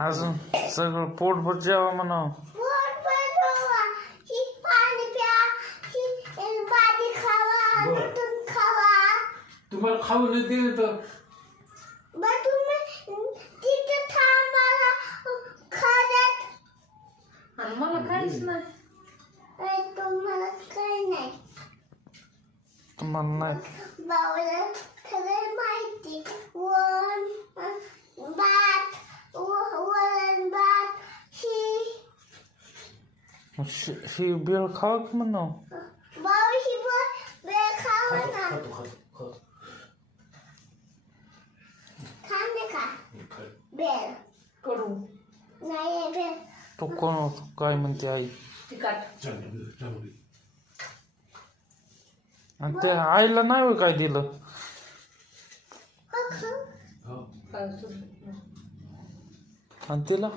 अजून सगळं पोटभर जेवा म्हणावं. तुम्हाला खाऊ नाही दिलं तर मला काहीच नाही. तुम्हाला नाही बाबाला सगळं माहिती. वरण भात ही बेळ खावा की म्हणावं. बाबाशी वेळ खावा ना. खाणे का बेल कडू नाही बेल. तो कोण काय म्हणते आई. तिखट. आणि ते आईला नाही होय काय दिलं. आणि तिला